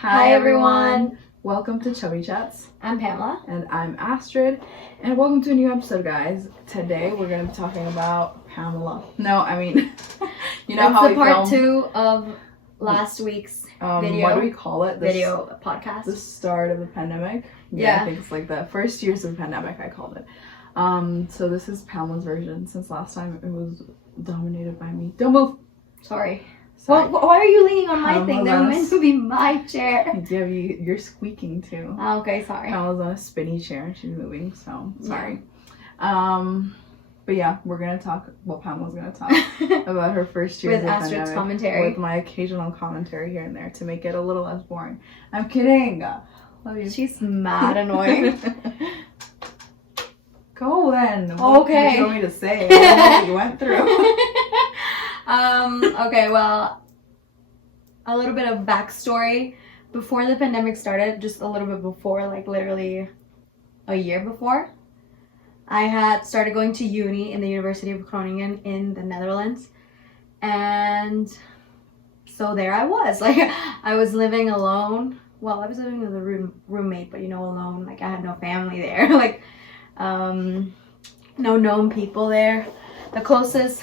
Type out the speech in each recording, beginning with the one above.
Hi everyone! Welcome to Chubby Chats. I'm Pamela. And I'm Astrid. And welcome to a new episode, guys. Today we're going to be talking about Pamela. No, I mean, you know how we part 2 of last week's video. What do we call it? Video podcast. The start of the pandemic. Yeah. I think it's like the first years of the pandemic, I called it. So this is Pamela's version, since last time it was dominated by me. Don't move! Sorry. Well, why are you leaning on my thing? That Pamela's meant to be my chair. Yeah, you're squeaking too. Oh, okay, sorry. Pamela's on a spinny chair and she's moving, so sorry. Yeah. But yeah, we're gonna talk. Well, Pamela's gonna talk about her first year with Astrid's commentary, with my occasional commentary here and there to make it a little less boring. I'm kidding. Love you. She's mad annoying. Go then. Okay. What do you want me to say? What you went through. Okay, well, a little bit of backstory. Before the pandemic started, just a little bit before, like literally a year before, I had started going to uni in the University of Groningen in the Netherlands. And so there I was. Like, I was living alone. Well, I was living with a roommate, but alone. Like, I had no family there. Like, no known people there. The closest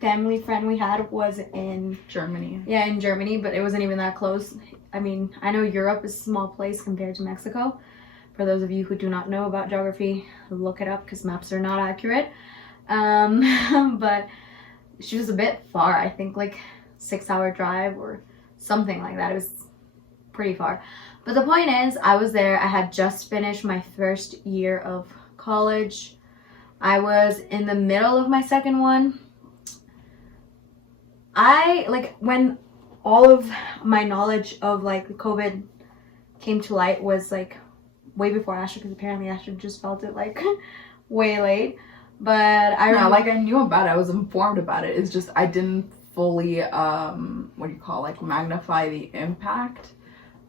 family friend we had was in Germany. Yeah, in Germany, but it wasn't even that close. I mean, I know Europe is a small place compared to Mexico. For those of you who do not know about geography, look it up because maps are not accurate. But she was a bit far. I think like 6-hour drive or something like that. It was pretty far. But the point is, I was there. I had just finished my first year of college. I was in the middle of my second one. When all of my knowledge of like COVID came to light was like way before Astrid, because apparently Astrid just felt it like way late. But I knew about it. I was informed about it. It's just I didn't fully magnify the impact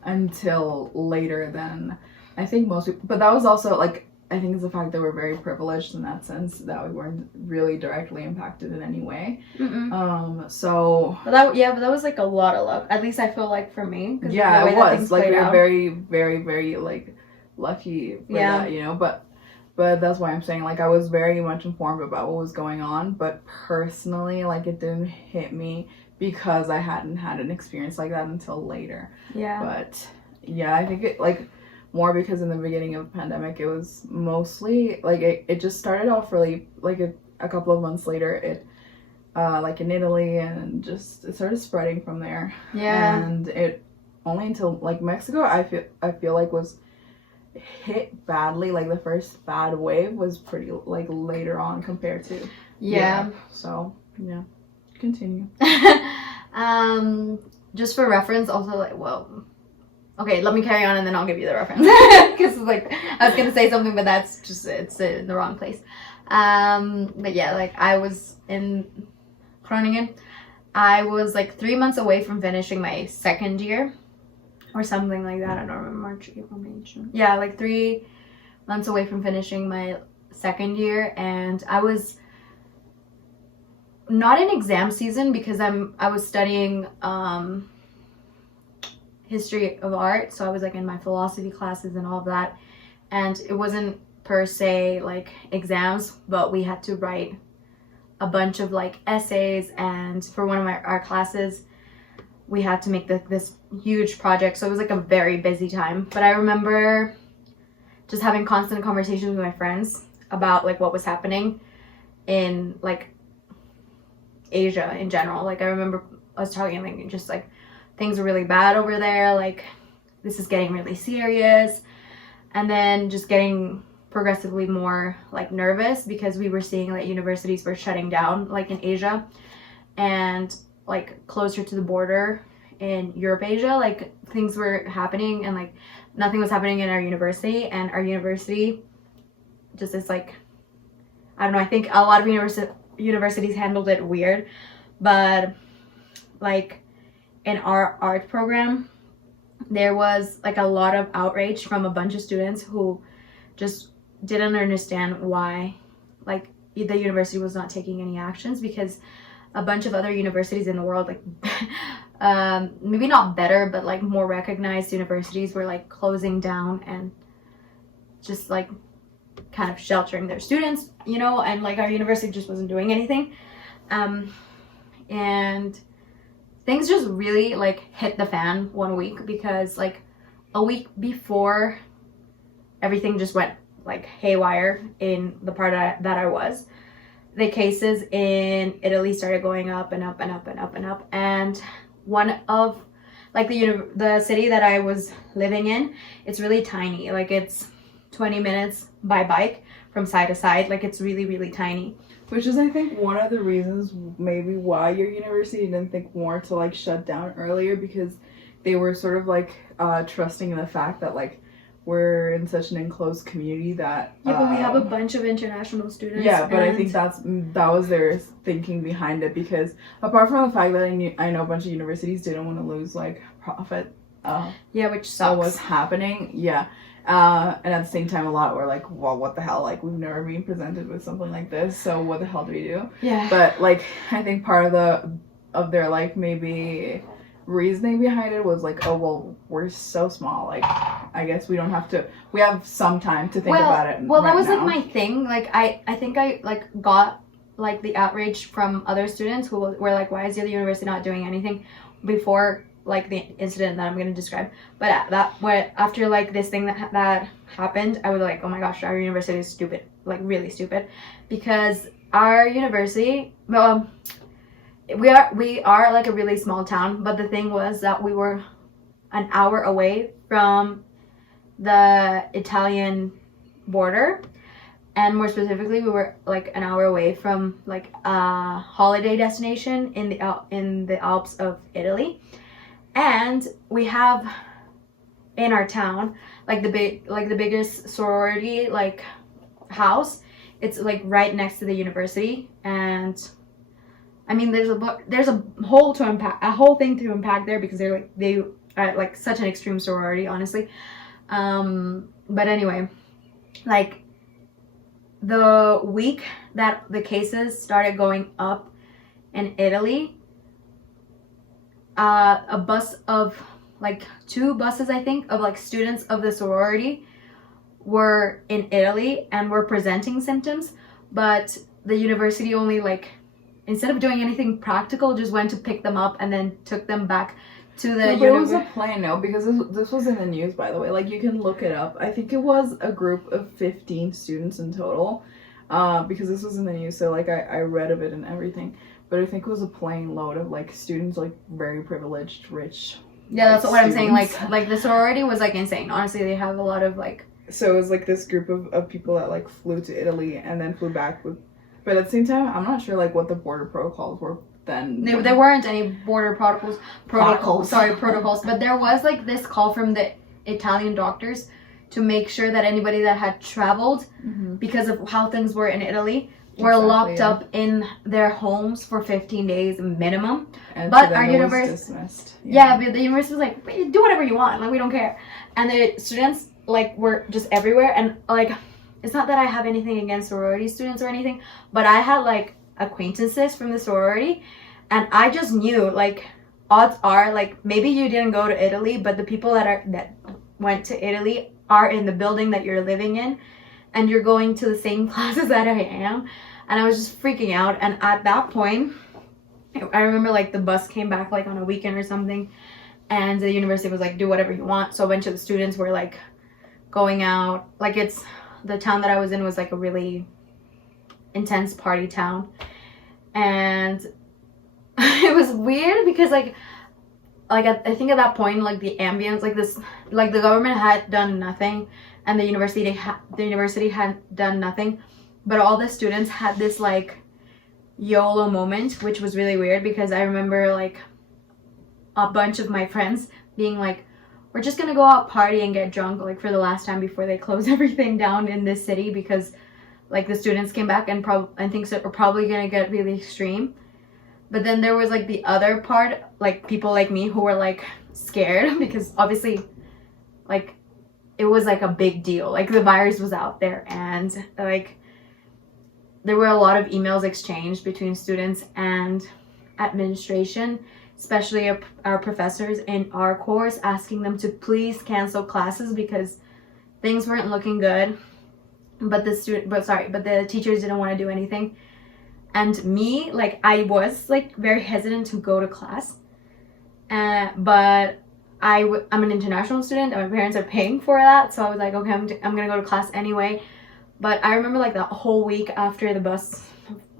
until later than I think most people. But that was also like, I think it's the fact that we're very privileged in that sense that we weren't really directly impacted in any way. But that was like a lot of luck. At least I feel like for me. Yeah, it was like we were very, very, very like lucky for that, But that's why I'm saying like I was very much informed about what was going on. But personally, like it didn't hit me because I hadn't had an experience like that until later. Yeah. But yeah, I think it like. More because in the beginning of the pandemic, it was mostly like it just started off really like a couple of months later. It like in Italy, and just it started spreading from there. Yeah. And it only until like Mexico, I feel like was hit badly. Like the first bad wave was pretty like later on compared to So yeah, continue. Just for reference, also like okay, let me carry on and then I'll give you the reference. Because like I was gonna say something, but that's just it's in the wrong place. But yeah, like I was in Groningen. I was like 3 months away from finishing my second year, or something like that. I don't remember. March, April, May, June. Yeah, like 3 months away from finishing my second year, and I was not in exam season because I was studying history of art, so I was like in my philosophy classes and all of that, and it wasn't per se like exams, but we had to write a bunch of like essays, and for one of our classes we had to make this huge project, so it was like a very busy time. But I remember just having constant conversations with my friends about like what was happening in like Asia in general. Like I remember us talking like just like things are really bad over there, like this is getting really serious, and then just getting progressively more like nervous because we were seeing that universities were shutting down like in Asia, and like closer to the border in Europe, Asia, like things were happening and like nothing was happening in our university, and our university just is like, I don't know, I think a lot of universities handled it weird, but like in our art program, there was like a lot of outrage from a bunch of students who just didn't understand why like the university was not taking any actions, because a bunch of other universities in the world, like maybe not better, but like more recognized universities were like closing down and just like kind of sheltering their students, you know, and like our university just wasn't doing anything. And things just really like hit the fan one week, because like a week before everything just went like haywire in the part that I was, the cases in Italy started going up and up and up and up and up. And one of like the city that I was living in, it's really tiny. Like it's 20 minutes by bike from side to side. Like it's really, really tiny. Which is, I think, one of the reasons maybe why your university didn't think more to like shut down earlier, because they were sort of like trusting in the fact that like we're in such an enclosed community that but we have a bunch of international students. Yeah, but I think that was their thinking behind it, because apart from the fact that I know a bunch of universities didn't want to lose like profit. Which sucks. What's happening? Yeah. And at the same time, a lot were like, well, what the hell? Like, we've never been presented with something like this, so what the hell do we do? Yeah. But like, I think part of their like maybe reasoning behind it was like, oh well, we're so small. Like, I guess we don't have to. We have some time to think about it. Well, that was like my thing. Like, I think I like got like the outrage from other students who were like, why is the other university not doing anything before like the incident that I'm going to describe. But after like this thing that happened, I was like, oh my gosh, our university is stupid, like really stupid, because our university, we are like a really small town, but the thing was that we were an hour away from the Italian border, and more specifically, we were like an hour away from like a holiday destination in the Alps of Italy. And we have in our town like the biggest sorority like house. It's like right next to the university, and I mean there's a whole thing to unpack there, because they are like such an extreme sorority, honestly. But anyway, like the week that the cases started going up in Italy, a bus of like 2 buses, I think, of like students of the sorority were in Italy and were presenting symptoms, but the university only like, instead of doing anything practical, just went to pick them up and then took them back to the university. It was a plane, no, because this was in the news, by the way. Like, you can look it up. I think it was a group of 15 students in total, because this was in the news, so like I read of it and everything. But I think it was a plane load of like students, like very privileged, rich. Yeah, that's what I'm saying. Like the sorority was like insane. Honestly, they have a lot of like. So it was like this group of people that like flew to Italy and then flew back with. But at the same time, I'm not sure like what the border protocols were then. There weren't any border protocols. But there was like this call from the Italian doctors to make sure that anybody that had traveled, because of how things were in Italy, were locked up in their homes for 15 days minimum. And but our university dismissed. Yeah, but the university was like, do whatever you want, like we don't care. And the students like were just everywhere, and like it's not that I have anything against sorority students or anything, but I had like acquaintances from the sorority, and I just knew like odds are like maybe you didn't go to Italy, but the people that went to Italy are in the building that you're living in, and you're going to the same classes that I am. And I was just freaking out. And at that point, I remember like the bus came back like on a weekend or something, and the university was like, do whatever you want. So a bunch of the students were like going out. Like, it's the town that I was in was like a really intense party town, and it was weird because like I think at that point, like the ambience, like this, like the government had done nothing, and the university had done nothing, but all the students had this like YOLO moment, which was really weird, because I remember like a bunch of my friends being like, we're just gonna go out party and get drunk like for the last time before they close everything down in this city, because like the students came back and things that were probably gonna get really extreme. But then there was like the other part, like people like me who were like scared, because obviously like it was like a big deal, like the virus was out there, and like there were a lot of emails exchanged between students and administration especially our professors in our course, asking them to please cancel classes because things weren't looking good. But the teachers didn't want to do anything. And me, like, I was like very hesitant to go to class. But I'm an international student and my parents are paying for that, so I was like, okay, I'm gonna go to class anyway. But I remember like that whole week after the bus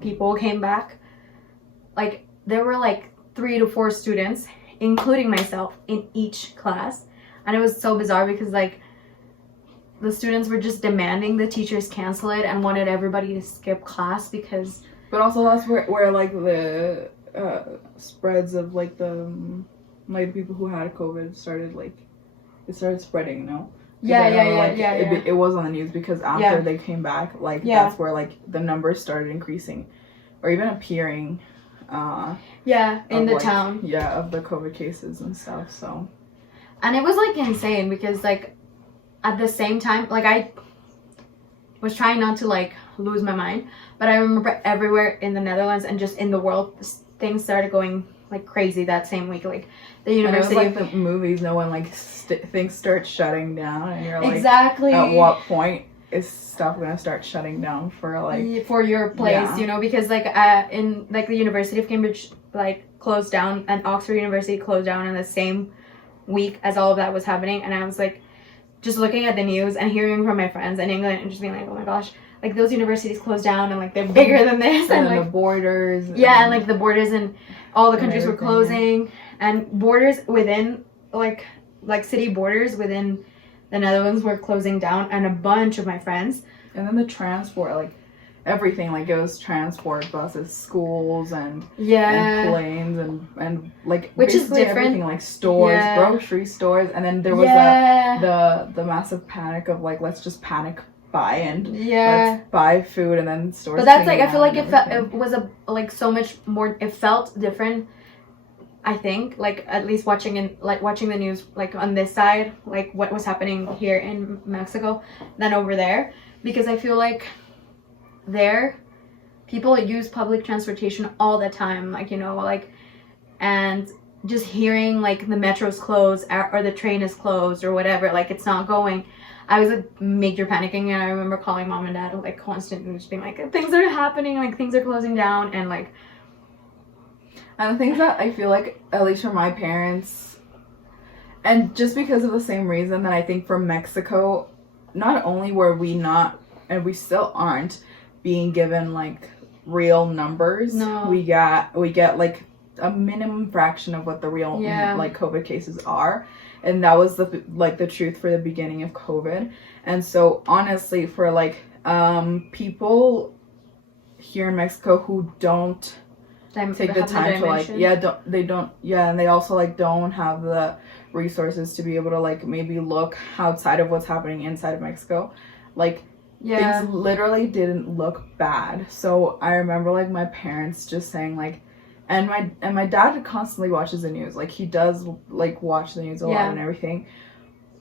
people came back, like there were like 3 to 4 students, including myself, in each class. And it was so bizarre because like the students were just demanding the teachers cancel it and wanted everybody to skip class because... But also that's where like the spreads of like the like people who had COVID started spreading, you know? It was on the news because after they came back, like that's where like the numbers started increasing or even appearing in the town. Yeah, of the COVID cases and stuff, so. And it was like insane because like at the same time, like I was trying not to like lose my mind, but I remember everywhere in the Netherlands and just in the world, things started going like crazy that same week. Like the university, and it was like the movies, no one like things start shutting down, and you're like, exactly. At what point is stuff gonna start shutting down for like for your place? You know, because like in like the University of Cambridge like closed down and Oxford University closed down in the same week as all of that was happening, and I was like just looking at the news and hearing from my friends in England and just being like, oh my gosh, like those universities closed down and like they're bigger than this, and like the borders, and like the borders and all the countries were closing, and borders within like city borders within the Netherlands were closing down, and a bunch of my friends. And then the transport, like everything, like it was transport, buses, schools, and planes, and like which is different. Everything, like stores, grocery stores, and then there was the massive panic of like, let's just panic buy and let's buy food, and then stores. But that's like I feel like it was so much more. It felt different. I think like at least watching the news like on this side, like what was happening here in Mexico, than over there, because I feel like there people use public transportation all the time, like, you know, like, and just hearing like the metro's closed or the train is closed or whatever, like it's not going, I was like major panicking. And I remember calling mom and dad like constantly, just being like, things are happening, like things are closing down. And like, and the things that I feel like, at least for my parents, and just because of the same reason that I think for Mexico, not only were we not, and we still aren't being given like real numbers. No. We get like a minimum fraction of what the real like COVID cases are, and that was the truth for the beginning of COVID. And so honestly, for like people here in Mexico who don't take the time to like and they also like don't have the resources to be able to like maybe look outside of what's happening inside of Mexico, like things literally didn't look bad. So I remember like my parents just saying like, and my dad constantly watches the news, like he does like watch the news a lot and everything,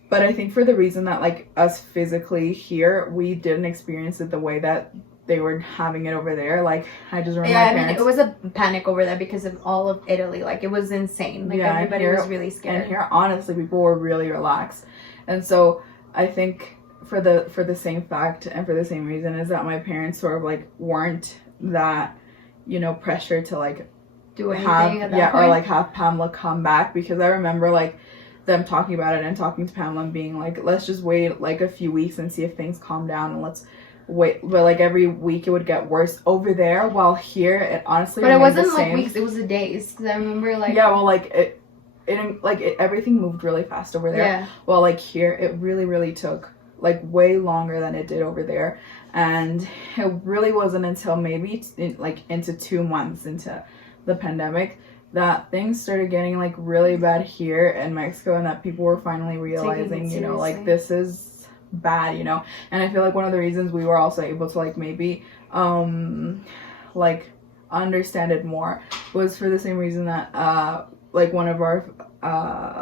but I think for the reason that like us physically here, we didn't experience it the way that they were having it over there. Like I just remember my parents, I mean, it was a panic over there because of all of Italy. Like it was insane. Like everybody was really scared. And here, honestly, people were really relaxed. And so I think for the same fact and for the same reason is that my parents sort of like weren't that, you know, pressure to like do anything at that point. Or like have Pamela come back, because I remember like them talking about it and talking to Pamela and being like, let's just wait like a few weeks and see if things calm down, and let's wait. But like every week it would get worse over there, while here it honestly, but it wasn't like weeks, it was the days, because I remember like everything moved really fast over there, while like here it really took like way longer than it did over there. And it really wasn't until maybe into 2 months into the pandemic that things started getting like really bad here in Mexico, and that people were finally realizing, you know, like this is bad, you know. And I feel like one of the reasons we were also able to like maybe like understand it more was for the same reason that like one of our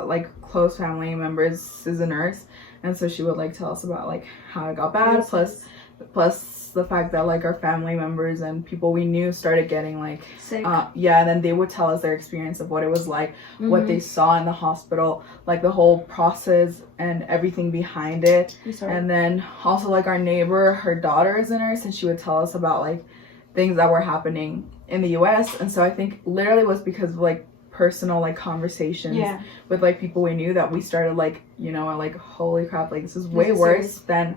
like close family members is a nurse, and so she would like tell us about like how it got bad, plus plus the fact that like our family members and people we knew started getting like sick. Yeah, and then they would tell us their experience of what it was like, what they saw in the hospital, like the whole process and everything behind it. And then also like our neighbor, her daughter is a nurse, and she would tell us about like things that were happening in the US. And so I think literally it was because of like personal like conversations with like people we knew that we started like, you know, like holy crap, like this is way worse than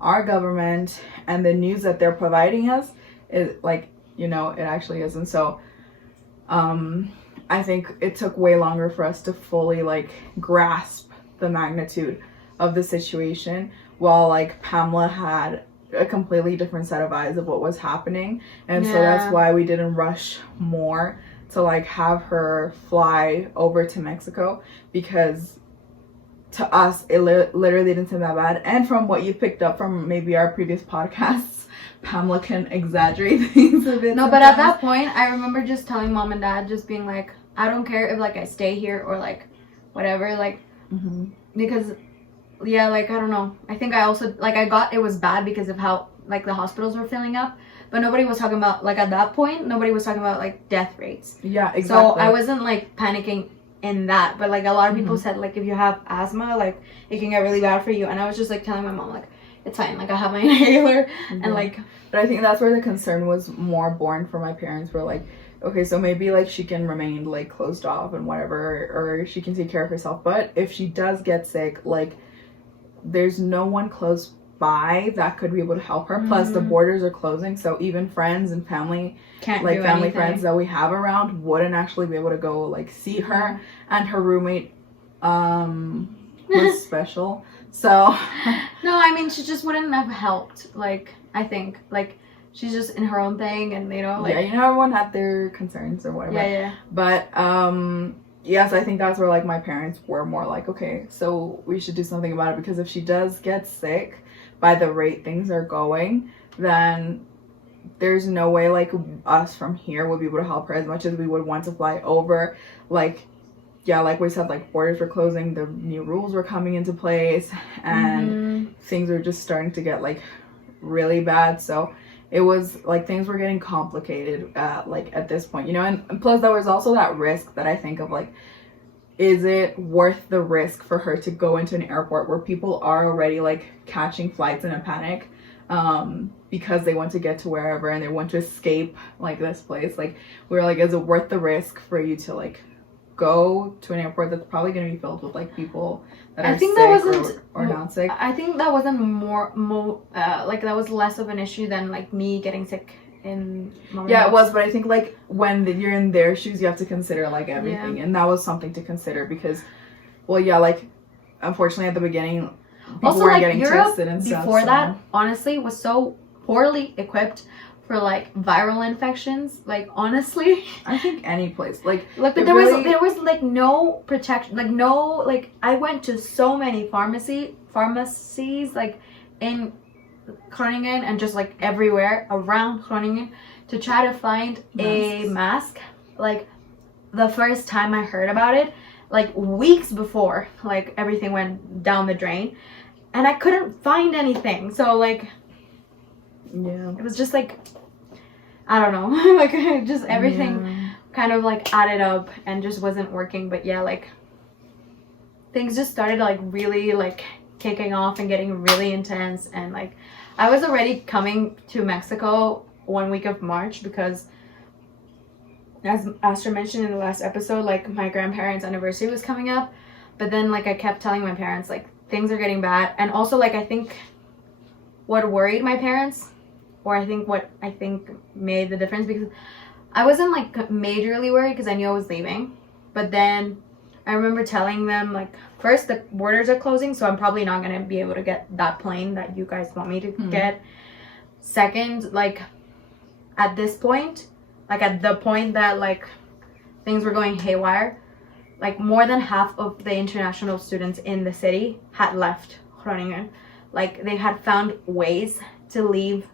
our government and the news that they're providing us is like, you know, it actually is. And so I think it took way longer for us to fully like grasp the magnitude of the situation, while like Pamela had a completely different set of eyes of what was happening. And so that's why we didn't rush more to like have her fly over to Mexico, because to us it literally didn't seem that bad. And from what you picked up from maybe our previous podcasts, Pamela can exaggerate things a bit. No, but at that point I remember just telling mom and dad, just being like, I don't care if like I stay here or like whatever, like because like I don't know, I think I also like I got it was bad because of how like the hospitals were filling up, but nobody was talking about like at that point nobody was talking about like death rates. Yeah, exactly. So I wasn't like panicking in that, but like a lot of people said like if you have asthma like it can get really bad for you, and I was just like telling my mom like it's fine, like I have my inhaler and like. But I think that's where the concern was more born for my parents, were like, okay, so maybe like she can remain like closed off and whatever, or she can take care of herself, but if she does get sick, like there's no one close by that could be able to help her. Plus the borders are closing, so even friends and family Can't like do family anything. friends that we have around wouldn't actually be able to go like see her. And her roommate was special, so no, I mean she just wouldn't have helped, like I think like she's just in her own thing, and you know like you know, everyone had their concerns or whatever. But yes, I think that's where like my parents were more like, okay, so we should do something about it, because if she does get sick by the rate things are going, then there's no way like us from here would be able to help her as much as we would want to fly over. Like like we said, like borders were closing, the new rules were coming into place, and things were just starting to get like really bad. So it was like things were getting complicated like at this point, you know. And plus there was also that risk that I think of, like, is it worth the risk for her to go into an airport where people are already like catching flights in a panic because they want to get to wherever and they want to escape like this place? Like we were like, is it worth the risk for you to like go to an airport that's probably going to be filled with like people that are sick or not sick? I think that wasn't more like that was less of an issue than like me getting sick in it was, but I think like when you're in their shoes you have to consider like everything, and that was something to consider, because like unfortunately at the beginning people also were like getting Europe tested and stuff, before that honestly was so poorly equipped for like viral infections. Like honestly, I think any place like but there was like no protection, like no, like I went to so many pharmacies like in Groningen and just like everywhere around Groningen to try to find a mask. Like the first time I heard about it, like weeks before like everything went down the drain, and I couldn't find anything. So like it was just like, I don't know, like just everything kind of like added up and just wasn't working. But like things just started like really like kicking off and getting really intense, and like I was already coming to Mexico 1 week of March because, as Astrid mentioned in the last episode, like my grandparents' anniversary was coming up. But then like I kept telling my parents like things are getting bad, and also like I think what worried my parents, or what I think made the difference, because I wasn't like majorly worried because I knew I was leaving, but then I remember telling them like, first, the borders are closing, so I'm probably not gonna be able to get that plane that you guys want me to get. Second, like at this point, like at the point that like things were going haywire, like more than half of the international students in the city had left Groningen. Like they had found ways to leave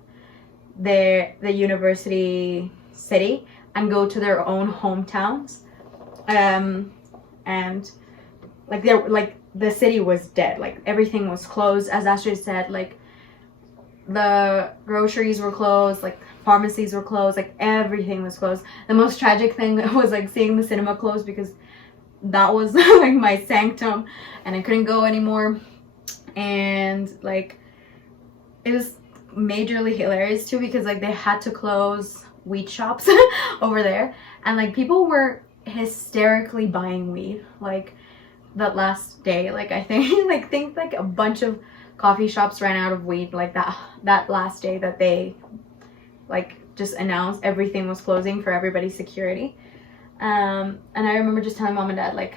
the university city and go to their own hometowns, and like the city was dead, like everything was closed. As Astrid said, like the groceries were closed, like pharmacies were closed, like everything was closed. The most tragic thing was like seeing the cinema closed, because that was like my sanctum and I couldn't go anymore. And like it was majorly hilarious too, because like they had to close weed shops over there, and like people were hysterically buying weed like that last day. Like I think like a bunch of coffee shops ran out of weed like that last day that they like just announced everything was closing for everybody's security. And I remember just telling mom and dad, like,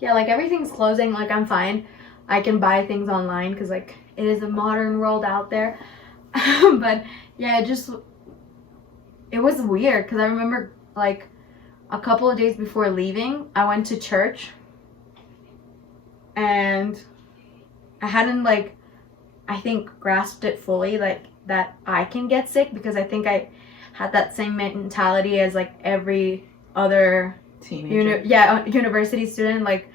yeah, like everything's closing, like I'm fine, I can buy things online, because like it is a modern world out there. But yeah, it was weird, because I remember like a couple of days before leaving, I went to church and I hadn't like, I think, grasped it fully, like that I can get sick, because I think I had that same mentality as like every other teenager, university student, like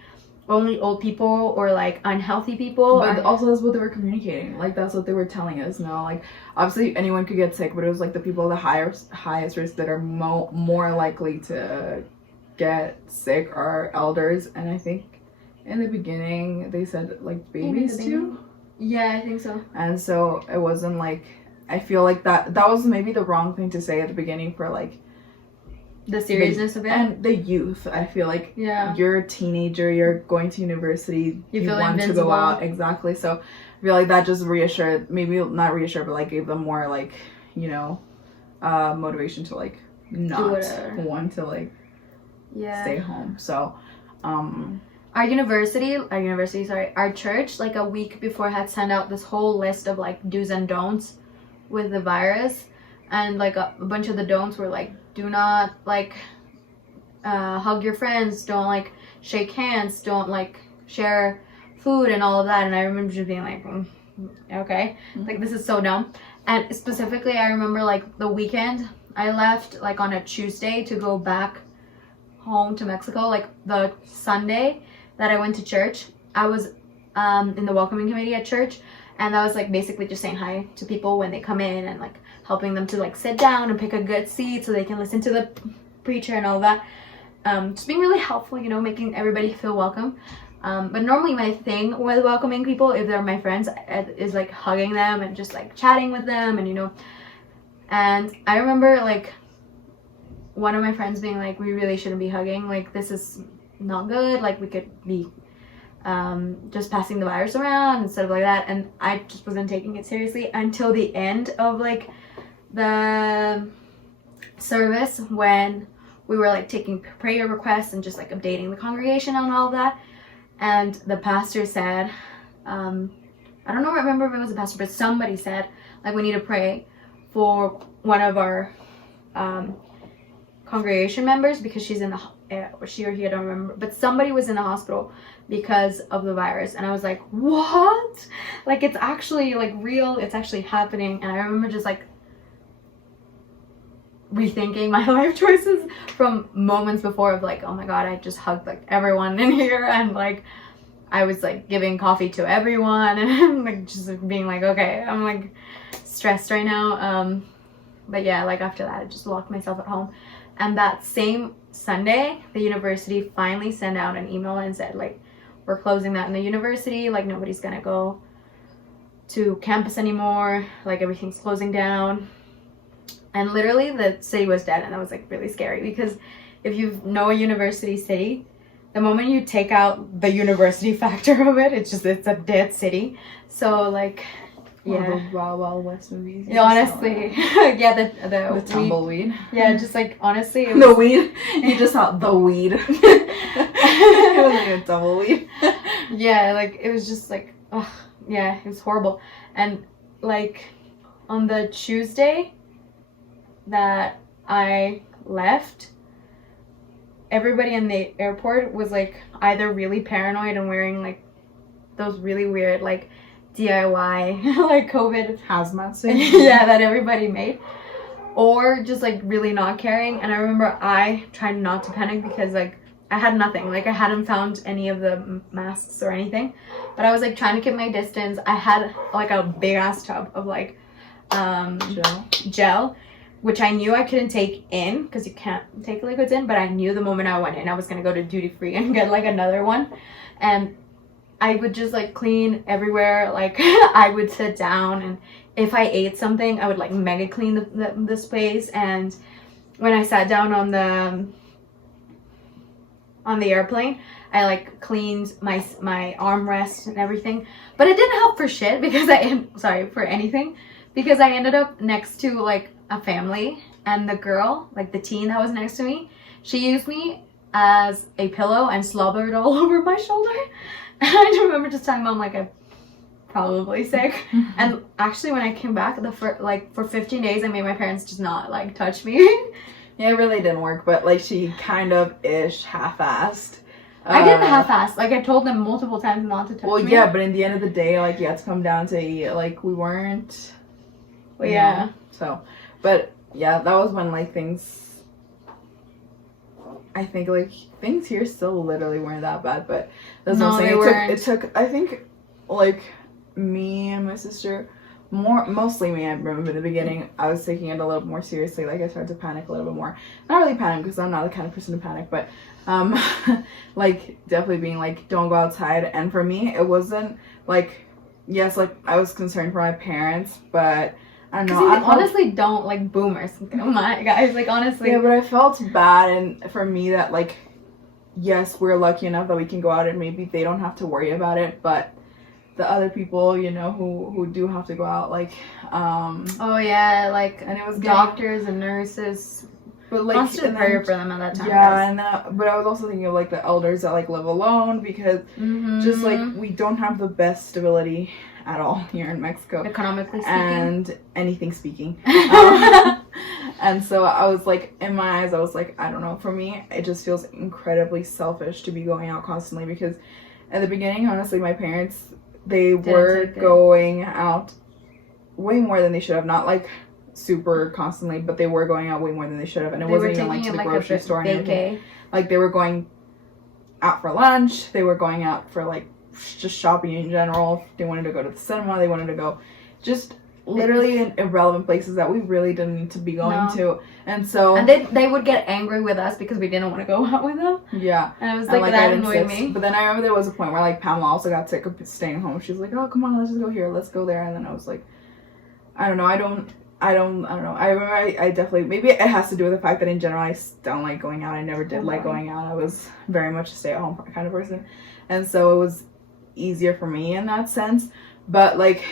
only old people or like unhealthy people. But also that's what they were communicating, like that's what they were telling us. No, like obviously anyone could get sick, but it was like the people the highest risk that are more likely to get sick are elders. And I think in the beginning they said like babies too. Yeah, I think so. And so it wasn't like, I feel like that was maybe the wrong thing to say at the beginning for like the seriousness of it and the youth. I feel like you're a teenager, you're going to university, you want invincible. to go out, exactly. So I feel like that just reassured, maybe not reassured, but like gave them more like, you know, motivation to like not want to like stay home. So our church, like a week before, had sent out this whole list of like do's and don'ts with the virus, and like a bunch of the don'ts were like, do not like hug your friends, don't like shake hands, don't like share food and all of that. And I remember just being like, okay, like this is so dumb. And specifically I remember like the weekend I left like on a Tuesday to go back home to Mexico. Like the Sunday that I went to church, I was in the welcoming committee at church, and I was like basically just saying hi to people when they come in and like helping them to like sit down and pick a good seat so they can listen to the preacher and all that. Just being really helpful, you know, making everybody feel welcome. But normally my thing with welcoming people, if they're my friends, is like hugging them and just like chatting with them, and you know. And I remember like one of my friends being like, we really shouldn't be hugging, like this is not good, like we could be just passing the virus around and stuff like that. And I just wasn't taking it seriously until the end of like the service, when we were like taking prayer requests and just like updating the congregation on all of that. And the pastor said, I don't remember if it was the pastor, but somebody said like we need to pray for one of our congregation members, because she's in the or she or he, I don't remember, but somebody was in the hospital because of the virus. And I was like, what? Like it's actually like real, it's actually happening. And I remember just like rethinking my life choices from moments before of like, oh my god, I just hugged like everyone in here, and like I was like giving coffee to everyone, and like just being like, okay, I'm like stressed right now. But yeah, like after that I just locked myself at home. And that same Sunday, the university finally sent out an email and said like, we're closing that in the university, like nobody's gonna go to campus anymore, like everything's closing down. And literally the city was dead, and that was like really scary, because if you know a university city, the moment you take out the university factor of it, it's a dead city. So like, yeah, those Wild West movies. Yeah, honestly, yeah, the tumbleweed. Yeah, just like honestly, it was... the weed. You just thought the weed. It wasn't even tumbleweed. Yeah, like it was just like, ugh, yeah, it was horrible. And like on the Tuesday that I left, everybody in the airport was like either really paranoid and wearing like those really weird like DIY like COVID hazmat suits yeah, that everybody made, or just like really not caring. And I remember I tried not to panic, because like I had nothing. Like, I hadn't found any of the masks or anything. But I was, like, trying to keep my distance. I had, like, a big-ass tub of, like, gel, which I knew I couldn't take in because you can't take liquids in. But I knew the moment I went in, I was going to go to duty-free and get, like, another one. And I would just, like, clean everywhere. Like, I would sit down, and if I ate something, I would, like, mega clean the space. And when I sat down on the airplane, I, like, cleaned my armrest and everything. But it didn't help for shit because for anything. Because I ended up next to, like, a family, and the girl, like, the teen that was next to me, she used me as a pillow and slobbered all over my shoulder. And I just remember just telling Mom, like, I'm probably sick. And actually, when I came back, for 15 days, I made my parents just not, like, touch me. Yeah, it really didn't work, but, like, she kind of half-assed. I didn't half-ass. Like, I told them multiple times not to touch me. Well, yeah, but in the end of the day, like, you had to come down to, like, we weren't... Well, yeah. So, but, yeah, that was when, like, things... I think, like, things here still literally weren't that bad, but that's what I'm saying. It took, I think, like, me and my sister... mostly me. I remember in the beginning, I was taking it a little more seriously. Like, I started to panic a little bit more. Not really panic because I'm not the kind of person to panic, but like, definitely being like, don't go outside. And for me, it wasn't like, yes, like, I was concerned for my parents, but I don't know. I honestly don't like boomers. Come on, guys. Like, honestly. Yeah, but I felt bad, and for me that, like, yes, we're lucky enough that we can go out and maybe they don't have to worry about it, but the other people, you know, who do have to go out, like, oh yeah, like, and it was doctors and nurses, but, like, constant prayer for them at that time. Yeah, guys. and then, but I was also thinking of, like, the elders that, like, live alone, because just, like, we don't have the best stability at all here in Mexico, economically speaking, and anything speaking. And so I was like, in my eyes, I was like, I don't know, for me it just feels incredibly selfish to be going out constantly, because at the beginning, honestly, my parents, they were going out way more than they should have. Not, like, super constantly, but they were going out way more than they should have. And it wasn't even, like, to the grocery store and everything. Like, they were going out for lunch. They were going out for, like, just shopping in general. They wanted to go to the cinema. They wanted to go just literally in irrelevant places that we really didn't need to be going to. And so... And they would get angry with us because we didn't want to go out with them. Yeah. And I was like, that annoyed me. But then I remember there was a point where, like, Pamela also got sick of staying home. She was like, oh, come on, let's just go here. Let's go there. And then I was like, I don't know. I don't know. I remember I definitely... Maybe it has to do with the fact that in general I don't like going out. I never did like going out. I was very much a stay-at-home kind of person. And so it was easier for me in that sense. But, like...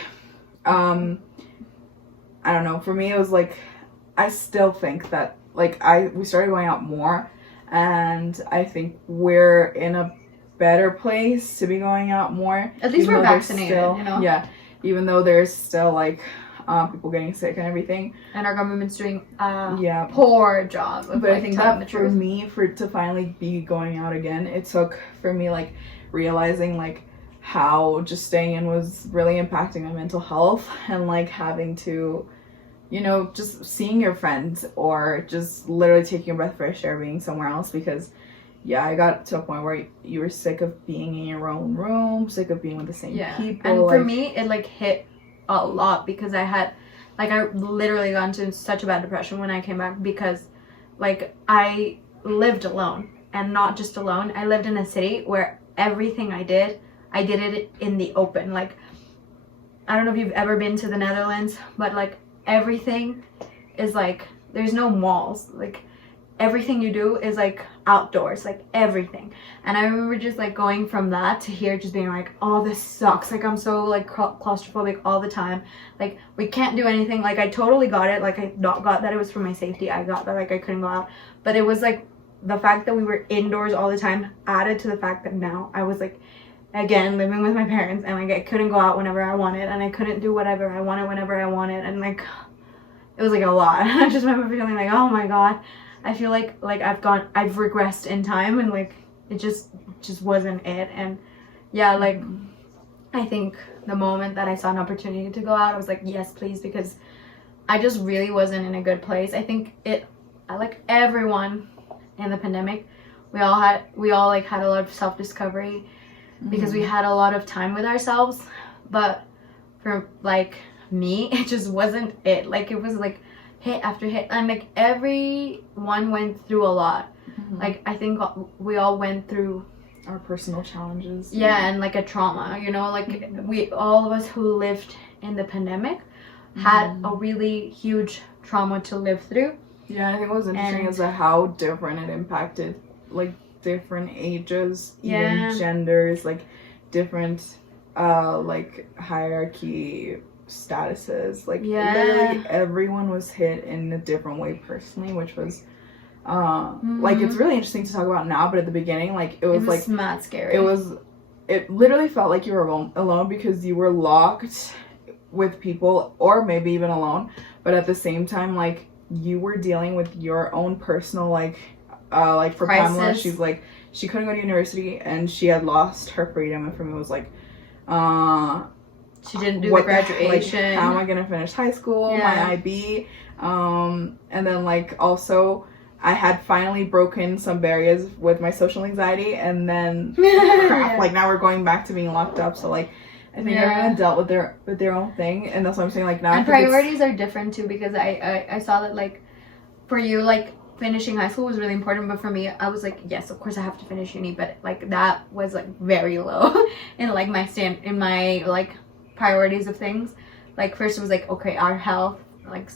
I don't know. For me, it was like, I still think that, like, we started going out more, and I think we're in a better place to be going out more. At least we're vaccinated, you know? Yeah. Even though there's still, like, people getting sick and everything. And our government's doing a poor job of, but like, I think that for me, to finally be going out again, it took, for me, like, realizing, like, how just staying in was really impacting my mental health, and, like, having to, you know, just seeing your friends, or just literally taking a breath of fresh air, being somewhere else, because I got to a point where you were sick of being in your own room, sick of being with the same people. And for me, it, like, hit a lot, because I literally got into such a bad depression when I came back, because, like, I lived alone, and not just alone, I lived in a city where everything I did it in the open. Like, I don't know if you've ever been to the Netherlands, but, like, everything is, like, there's no malls. Like, everything you do is, like, outdoors, like, everything. And I remember just, like, going from that to here, just being like, oh, this sucks. Like, I'm so, like, claustrophobic all the time. Like, we can't do anything. Like, I totally got it. Like, I not got that it was for my safety. I got that, like, I couldn't go out. But it was, like, the fact that we were indoors all the time added to the fact that now I was, like, again, living with my parents, and, like, I couldn't go out whenever I wanted, and I couldn't do whatever I wanted whenever I wanted, and, like, it was, like, a lot. I just remember feeling like, oh my god, I feel like I've regressed in time, and, like, it just wasn't it. And yeah, like, I think the moment that I saw an opportunity to go out, I was like, yes, please, because I just really wasn't in a good place. I think like everyone in the pandemic we all like had a lot of self-discovery because we had a lot of time with ourselves. But for like me, it just wasn't it. Like it was like hit after hit, and like everyone went through a lot. Like I think we all went through our personal challenges. Yeah, and like a trauma, you know, like we all of us who lived in the pandemic had a really huge trauma to live through. Yeah, I think what was interesting is that how different it impacted like different ages, even genders, like different like hierarchy statuses. Like literally everyone was hit in a different way personally, which was like it's really interesting to talk about now, but at the beginning, like it was like mad scary. It literally felt like you were alone because you were locked with people, or maybe even alone, but at the same time, like you were dealing with your own personal like for crisis. Pamela, she's like she couldn't go to university and she had lost her freedom, and for me it was like she didn't do the graduation. Like, how am I gonna finish high school, my IB, and then like also I had finally broken some barriers with my social anxiety, and then crap, like now we're going back to being locked up. So like I think everyone dealt with their own thing, and that's what I'm saying. Like now, and priorities are different too, because I saw that like for you like finishing high school was really important, but for me I was like, yes, of course I have to finish uni, but like that was like very low in like my like priorities of things. Like first it was like, okay, our health, like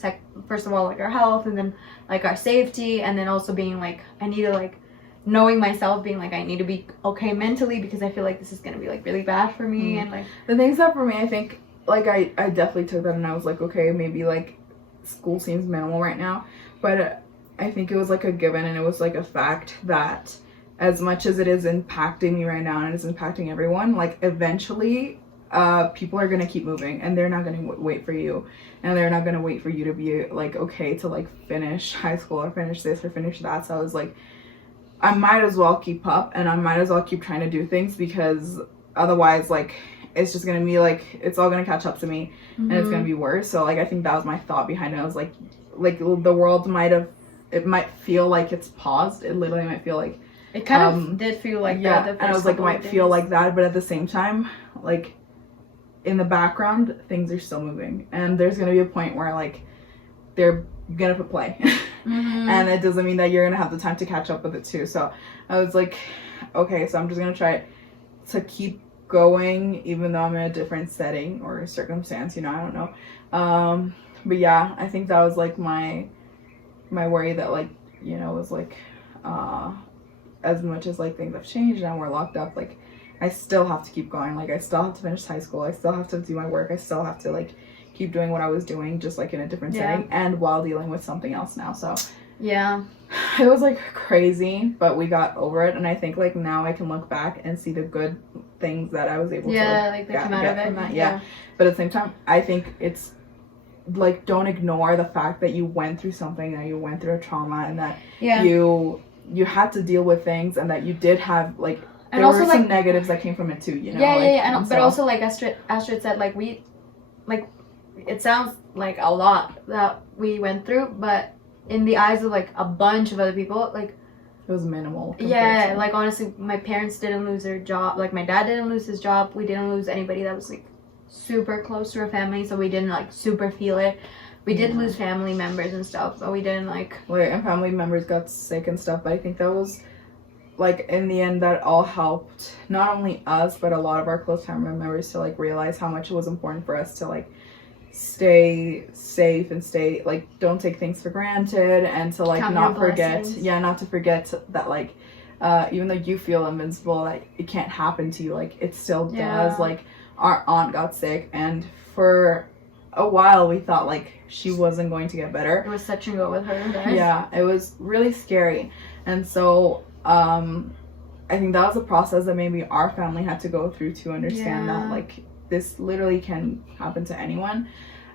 first of all like our health, and then like our safety, and then also being like I need to like knowing myself, being like I need to be okay mentally because I feel like this is gonna be like really bad for me. And like the things that for me, I think like I definitely took that and I was like, okay, maybe like school seems minimal right now, but I think it was like a given, and it was like a fact that as much as it is impacting me right now and it's impacting everyone, like eventually people are gonna keep moving, and they're not gonna wait for you, and they're not gonna wait for you to be like okay to like finish high school or finish this or finish that. So I was like, I might as well keep up, and I might as well keep trying to do things, because otherwise like it's just gonna be like it's all gonna catch up to me, and it's gonna be worse. So like I think that was my thought behind it. I was like the world might feel like it's paused. It literally might feel like it kind of did feel like that. And I was like, it might feel like that, but at the same time, like in the background, things are still moving, and there's gonna be a point where like they're gonna put play, and it doesn't mean that you're gonna have the time to catch up with it too. So I was like, okay, so I'm just gonna try to keep going, even though I'm in a different setting or circumstance. You know, I don't know. But yeah, I think that was like my worry, that like, you know, was like as much as like things have changed and we're locked up, like I still have to keep going. Like I still have to finish high school, I still have to do my work, I still have to like keep doing what I was doing, just like in a different setting, and while dealing with something else now. So it was like crazy, but we got over it, and I think like now I can look back and see the good things that I was able to like that come out of it from that. But at the same time, I think it's like, don't ignore the fact that you went through something, that you went through a trauma, and that you had to deal with things, and that you did have like there and also were some like negatives that came from it too, you know. And but also like Astrid said, like we like it sounds like a lot that we went through, but in the eyes of like a bunch of other people, like it was minimal. Like honestly, my parents didn't lose their job, like my dad didn't lose his job, we didn't lose anybody that was like super close to our family, so we didn't like super feel it. We did lose family members and stuff, so we didn't like and family members got sick and stuff, but I think that was like in the end that all helped not only us but a lot of our close family members to like realize how much it was important for us to like stay safe and stay like don't take things for granted, and to like not forget that like even though you feel invincible, like it can't happen to you, like it still does. Like our aunt got sick, and for a while we thought like she wasn't going to get better. It was touch and go with her, guys. It was really scary. And so I think that was a process that maybe our family had to go through to understand that like this literally can happen to anyone.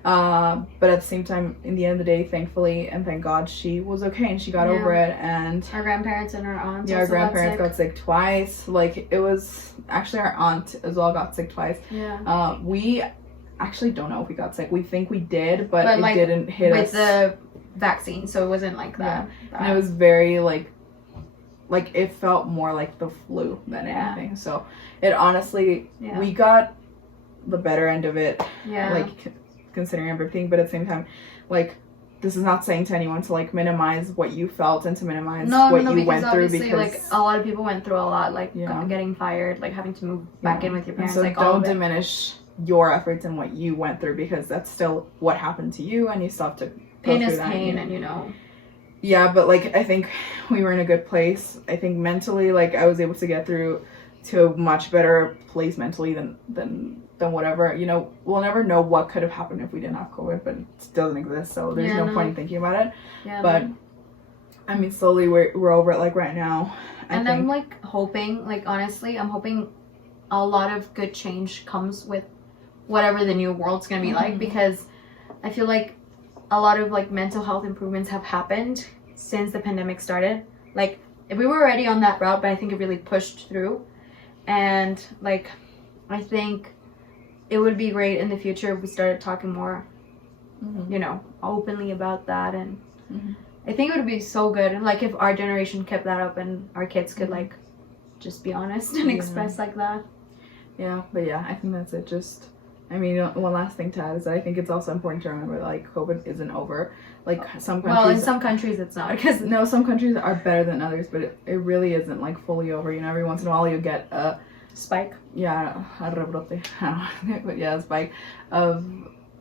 But at the same time, in the end of the day, thankfully and thank God, she was okay and she got over it. And our grandparents and our aunts our grandparents got sick twice. Like it was actually our aunt as well got sick twice. We actually don't know if we got sick. We think we did, but it like, didn't hit us with the vaccine, so it wasn't like that. And it was very like like it felt more like the flu than anything. So it honestly, Yeah. we got the better end of it. Yeah. Like considering everything, but at the same time, like this is not saying to anyone to like minimize what you felt and to minimize what you went through, because like a lot of people went through a lot, like getting fired, like having to move back in with your parents. So like don't diminish your efforts and what you went through, because that's still what happened to you, and you still have to pain is pain, and you know. Yeah, but like I think we were in a good place. I think mentally, like I was able to get through to a much better place mentally than whatever, you know. We'll never know what could have happened if we didn't have COVID, but it still doesn't exist, so there's no point in thinking about it. Yeah, but I mean, slowly we're over it, like right now. I'm like hoping, like honestly, I'm hoping a lot of good change comes with whatever the new world's gonna be like, because I feel like a lot of like mental health improvements have happened since the pandemic started. Like we were already on that route, but I think it really pushed through. And like I think it would be great in the future if we started talking more, you know, openly about that. And I think it would be so good, like if our generation kept that up and our kids could like just be honest and express like that. Yeah, but yeah, I think that's it. Just, I mean, one last thing to add is that I think it's also important to remember that like COVID isn't over. Like some countries, well, in some countries it's not, because no, some countries are better than others, but it really isn't like fully over. You know, every once in a while you get a spike. Yeah, a rebrote. But yeah, a spike of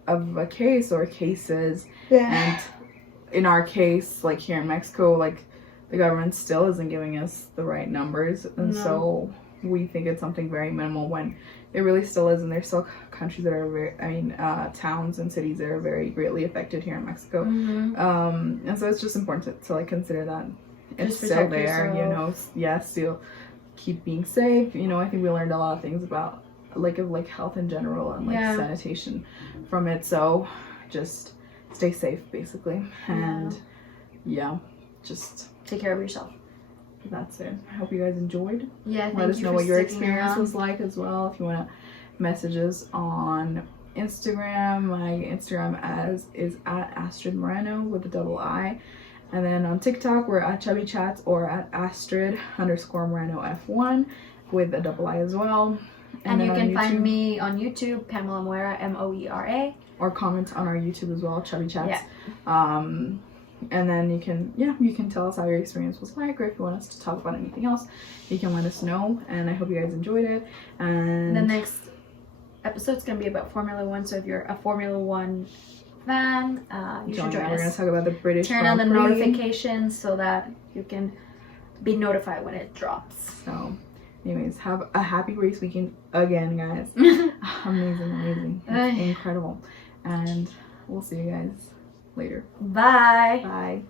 a case or cases. And in our case, like here in Mexico, like the government still isn't giving us the right numbers, and so we think it's something very minimal when it really still is. And there's still countries that are very, towns and cities that are very greatly affected here in Mexico. And so it's just important to like consider that it's still there, yourself. You know. Yes, still keep being safe. You know, I think we learned a lot of things about like health in general and like sanitation from it. So just stay safe, basically, and just take care of yourself. That's it. I hope you guys enjoyed. Yeah, let us know what your experience was like as well. If you want to message us on Instagram, my Instagram is at Astrid Moreno with a double I. And then on TikTok, we're at Chubby Chats or at Astrid_Moreno F1 with a double I as well. And you can find me on YouTube, Pamela Moira, Moera. Or comment on our YouTube as well, Chubby Chats. Yeah. And then you can tell us how your experience was like, or if you want us to talk about anything else, you can let us know. And I hope you guys enjoyed it. And the next episode's gonna be about Formula One. So if you're a Formula One fan, you should join us. We're gonna talk about the British Turn on the notifications so that you can be notified when it drops. So anyways, have a happy race weekend again, guys. Amazing. It's incredible. And we'll see you guys later. Bye. Bye.